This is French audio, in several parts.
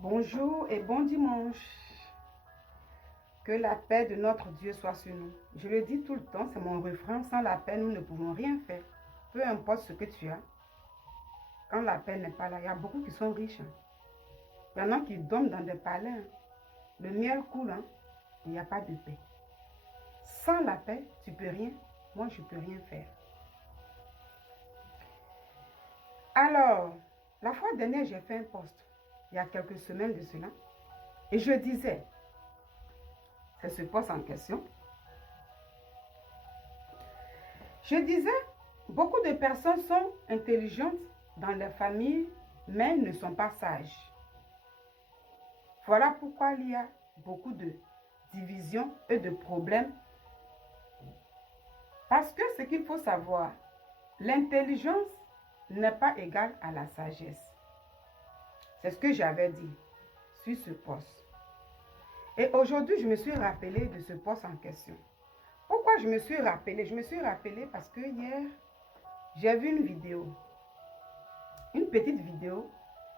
Bonjour et bon dimanche. Que la paix de notre Dieu soit sur nous. Je le dis tout le temps, c'est mon refrain. Sans la paix, nous ne pouvons rien faire. Peu importe ce que tu as. Quand la paix n'est pas là, il y a beaucoup qui sont riches. Il y en a qui dorment dans des palais. Le miel coule, il n'y a pas de paix. Sans la paix, tu ne peux rien. Moi, je ne peux rien faire. Alors, la fois dernière, j'ai fait un post. Il y a quelques semaines de cela. Et je disais, c'est ce poste en question. Je disais, beaucoup de personnes sont intelligentes dans leur famille, mais ne sont pas sages. Voilà pourquoi il y a beaucoup de divisions et de problèmes. Parce que ce qu'il faut savoir, l'intelligence n'est pas égale à la sagesse. C'est ce que j'avais dit sur ce poste. Et aujourd'hui, je me suis rappelé de ce poste en question. Pourquoi je me suis rappelé? Je me suis rappelé parce que hier, j'ai vu une vidéo. Une petite vidéo.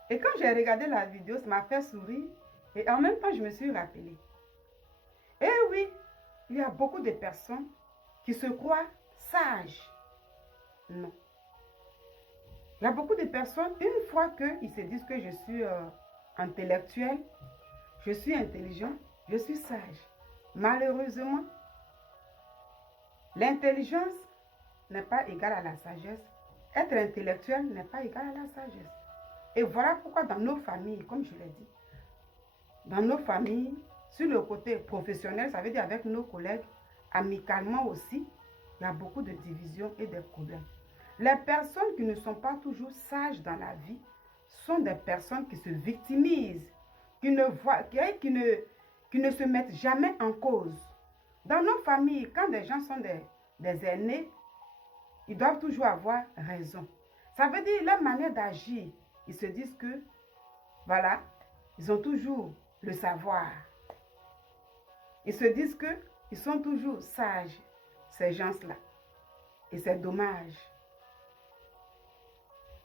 Et quand j'ai regardé la vidéo, ça m'a fait sourire. Et en même temps, je me suis rappelé. Et oui, il y a beaucoup de personnes qui se croient sages. Non. Il y a beaucoup de personnes, une fois qu'ils se disent que je suis intellectuel, je suis intelligent, je suis sage. Malheureusement, l'intelligence n'est pas égale à la sagesse. Être intellectuel n'est pas égal à la sagesse. Et voilà pourquoi dans nos familles, comme je l'ai dit, dans nos familles, sur le côté professionnel, ça veut dire avec nos collègues, amicalement aussi, il y a beaucoup de divisions et de problèmes. Les personnes qui ne sont pas toujours sages dans la vie sont des personnes qui se victimisent, qui ne se mettent jamais en cause. Dans nos familles, quand des gens sont des aînés, ils doivent toujours avoir raison. Ça veut dire leur manière d'agir. Ils se disent que, voilà, ils ont toujours le savoir. Ils se disent qu'ils sont toujours sages, ces gens-là. Et c'est dommage.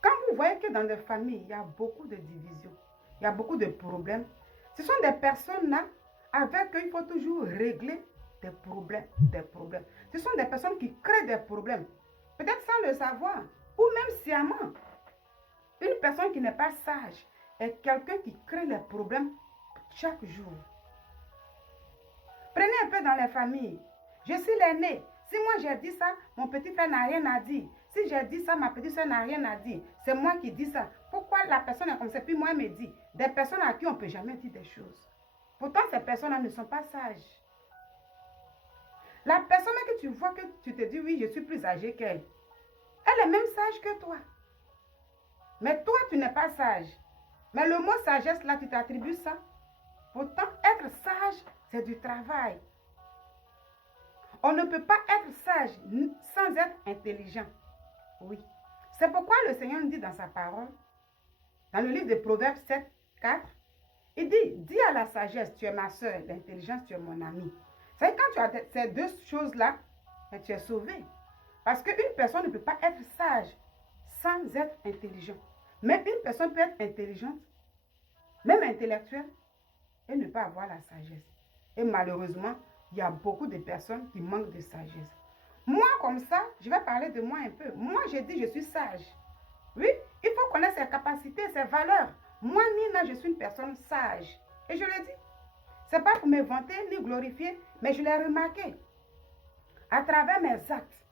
Quand vous voyez que dans les familles, il y a beaucoup de divisions, il y a beaucoup de problèmes, ce sont des personnes-là avec qui il faut toujours régler des problèmes. Ce sont des personnes qui créent des problèmes, peut-être sans le savoir, ou même sciemment. Une personne qui n'est pas sage est quelqu'un qui crée les problèmes chaque jour. Prenez un peu dans les familles. Je suis l'aîné. Si moi j'ai dit ça, mon petit frère n'a rien à dire. Si j'ai dit ça, ma petite soeur n'a rien à dire. C'est moi qui dis ça. Pourquoi la personne est comme ça? Puis moi, elle me dit. Des personnes à qui on ne peut jamais dire des choses. Pourtant, ces personnes-là ne sont pas sages. La personne que tu vois, que tu te dis, oui, je suis plus âgée qu'elle. Elle est même sage que toi. Mais toi, tu n'es pas sage. Mais le mot sagesse, là, tu t'attribues ça. Pourtant, être sage, c'est du travail. On ne peut pas être sage sans être intelligent. Oui. C'est pourquoi le Seigneur nous dit dans sa parole, dans le livre de Proverbes 7, 4, il dit, dis à la sagesse, tu es ma soeur, l'intelligence, tu es mon ami. C'est quand tu as ces deux choses-là, tu es sauvé. Parce qu'une personne ne peut pas être sage sans être intelligent. Mais une personne peut être intelligente, même intellectuelle, et ne pas avoir la sagesse. Et malheureusement, il y a beaucoup de personnes qui manquent de sagesse. Moi, comme ça, je vais parler de moi un peu. Moi, je dis, je suis sage. Oui, il faut connaître ses capacités, ses valeurs. Moi, Nina, je suis une personne sage. Et je le dis. Ce n'est pas pour me vanter ni glorifier, mais je l'ai remarqué. À travers mes actes,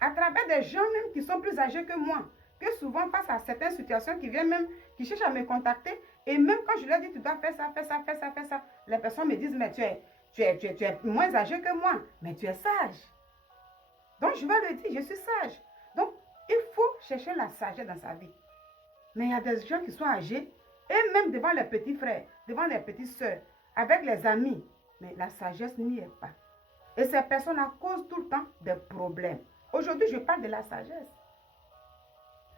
à travers des gens même qui sont plus âgés que moi, que souvent face à certaines situations qui viennent même, qui cherchent à me contacter, et même quand je leur dis, tu dois faire ça, faire ça, faire ça, faire ça, les personnes me disent, mais tu es moins âgé que moi, mais tu es sage. Donc je vais le dire, je suis sage. Donc il faut chercher la sagesse dans sa vie. Mais il y a des gens qui sont âgés, et même devant les petits frères, devant les petites soeurs, avec les amis, mais la sagesse n'y est pas. Et ces personnes causent tout le temps des problèmes. Aujourd'hui, je parle de la sagesse.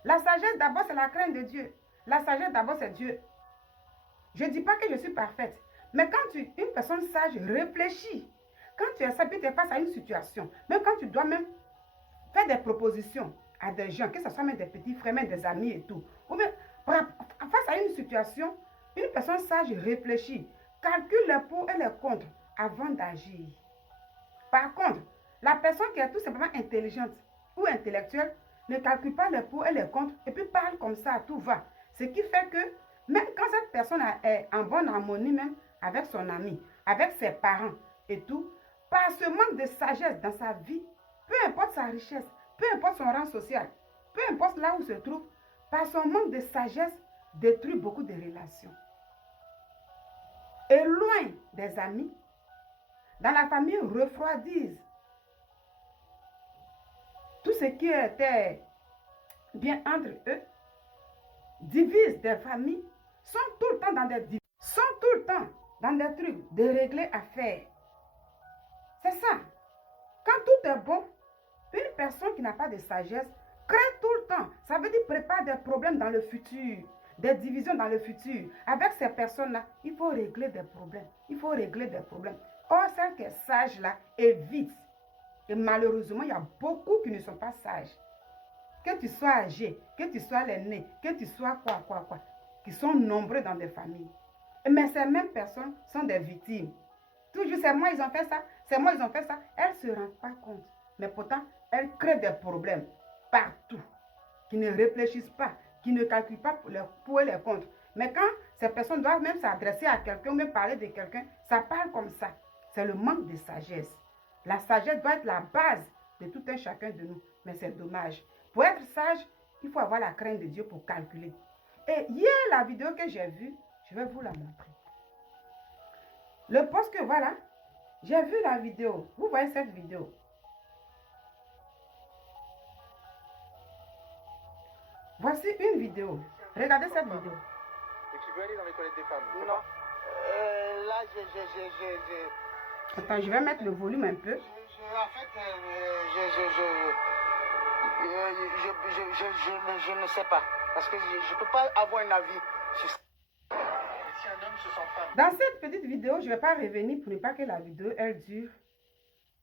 La sagesse, d'abord, c'est la crainte de Dieu. La sagesse, d'abord, c'est Dieu. Je ne dis pas que je suis parfaite. Mais quand une personne sage réfléchit, quand tu es sage, tu es face à une situation, même quand tu dois même faire des propositions à des gens, que ce soit même des petits frères, même des amis et tout, ou bien face à une situation, Une personne sage réfléchit, calcule les pour et les contre avant d'agir. Par contre, la personne qui est tout simplement intelligente ou intellectuelle ne calcule pas les pour et les contre et puis parle comme ça, tout va. Ce qui fait que même quand cette personne est en bonne harmonie même avec son ami, avec ses parents et tout, par ce manque de sagesse dans sa vie, peu importe sa richesse, peu importe son rang social, peu importe là où se trouve, par son manque de sagesse, détruit beaucoup de relations. Et loin des amis, dans la famille, refroidissent tout ce qui était bien entre eux, divisent des familles, sont tout le temps dans des trucs de régler à faire. C'est ça. Quand tout est bon, une personne qui n'a pas de sagesse crée tout le temps. Ça veut dire prépare des problèmes dans le futur, des divisions dans le futur. Avec ces personnes-là, il faut régler des problèmes. Il faut régler des problèmes. Or, celle qui est sage là évite. Et malheureusement, il y a beaucoup qui ne sont pas sages. Que tu sois âgé, que tu sois l'aîné, que tu sois quoi, qui sont nombreux dans des familles. Mais ces mêmes personnes sont des victimes. Toujours, c'est moi, ils ont fait ça, c'est moi, ils ont fait ça. Elles ne se rendent pas compte. Mais pourtant, elles créent des problèmes partout, qui ne réfléchissent pas, qui ne calculent pas les pour et les contre. Mais quand ces personnes doivent même s'adresser à quelqu'un, ou même parler de quelqu'un, ça parle comme ça. C'est le manque de sagesse. La sagesse doit être la base de tout un chacun de nous. Mais c'est dommage. Pour être sage, il faut avoir la crainte de Dieu pour calculer. Et hier, la vidéo que j'ai vue, je vais vous la montrer. Le poste que voilà, j'ai vu la vidéo. Vous voyez cette vidéo. Voici une vidéo. Regardez cette vidéo. Et tu veux aller dans les toilettes des femmes? Non. Là, Attends, je vais mettre le volume un peu. En fait, je ne sais pas. Parce que je ne peux pas avoir un avis sur ça. Si un homme se sent femme. Dans cette petite vidéo, je ne vais pas revenir pour ne pas que la vidéo, elle dure.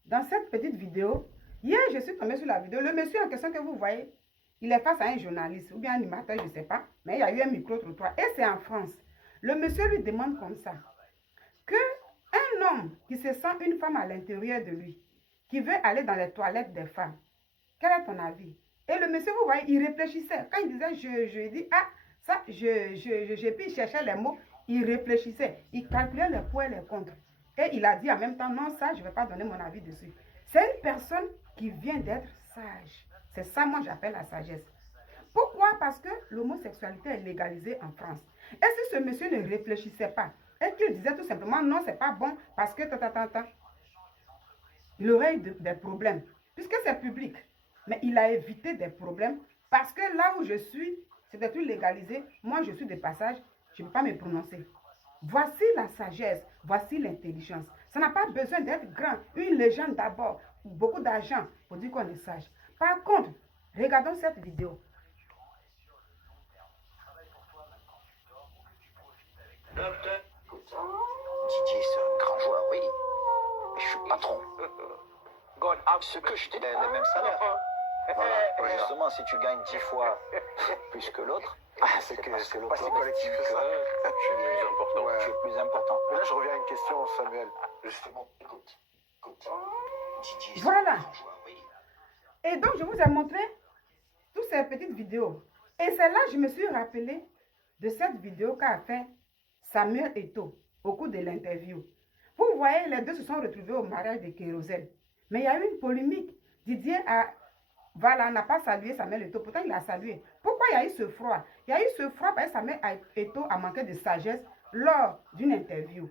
Dans cette petite vidéo, hier, je suis tombée sur la vidéo. Le monsieur en question que vous voyez, il est face à un journaliste ou bien un animateur, je ne sais pas. Mais il y a eu un micro-trottoir. Et c'est en France. Le monsieur lui demande comme ça. Que un homme qui se sent une femme à l'intérieur de lui, qui veut aller dans les toilettes des femmes, quel est ton avis? Et le monsieur, vous voyez, il réfléchissait. Quand il disait je dis, ah, ça, puis il cherchait les mots, il réfléchissait. Il calculait les pour et les contre. Et il a dit en même temps, non, ça, je ne vais pas donner mon avis dessus. C'est une personne qui vient d'être sage. C'est ça, moi, j'appelle la sagesse. Pourquoi? Parce que l'homosexualité est légalisée en France. Et si ce monsieur ne réfléchissait pas, et qu'il disait tout simplement, non, c'est pas bon, parce que il aurait eu des problèmes, puisque c'est public. Mais il a évité des problèmes, parce que là où je suis, c'était tout légalisé. Moi, je suis de passage, je ne peux pas me prononcer. Voici la sagesse, voici l'intelligence. Ça n'a pas besoin d'être grand, une légende d'abord, beaucoup d'argent pour dire qu'on est sage. Par contre, regardons cette vidéo. Didier, c'est un grand joueur, oui. Mais je suis patron. Ce que je dis, les mêmes salaires. Voilà. Et justement, si tu gagnes 10 fois plus que l'autre, c'est que pas l'autre si collectif que ça. Je suis le plus important. tu es plus important. Mais là, je reviens à une question, Samuel. Justement, écoute. Didier, Voilà. c'est un grand joueur, oui. Et donc, je vous ai montré toutes ces petites vidéos. Et c'est là que je me suis rappelé de cette vidéo qu'a fait Samuel Eto'o au cours de l'interview. Vous voyez, les deux se sont retrouvés au mariage de Kérosène. Mais il y a eu une polémique. Didier n'a pas salué Samuel Eto'o. Pourtant, il a salué. Pourquoi il y a eu ce froid? Il y a eu ce froid parce que Samuel Eto'o a manqué de sagesse lors d'une interview.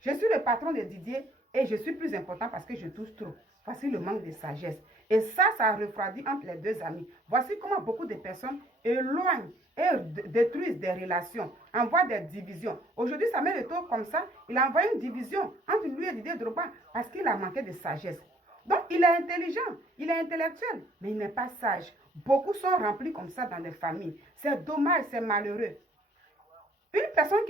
Je suis le patron de Didier et je suis plus important parce que je touche trop. Voici le manque de sagesse. Et ça refroidit entre les deux amis. Voici comment beaucoup de personnes éloignent et détruisent des relations, envoient des divisions. Aujourd'hui, Samuel Eto'o, comme ça, il a envoyé une division entre lui et Didier Drogba parce qu'il a manqué de sagesse. Donc, il est intelligent, il est intellectuel, mais il n'est pas sage. Beaucoup sont remplis comme ça dans les familles. C'est dommage, c'est malheureux. Une personne,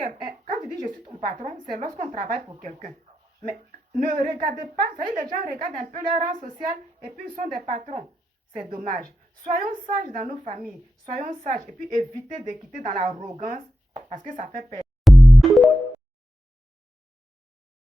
quand tu dis je suis ton patron, c'est lorsqu'on travaille pour quelqu'un. Mais ne regardez pas, ça y est, les gens regardent un peu leur rang social et puis ils sont des patrons. C'est dommage. Soyons sages dans nos familles, soyons sages et puis évitez de quitter dans l'arrogance parce que ça fait perdre.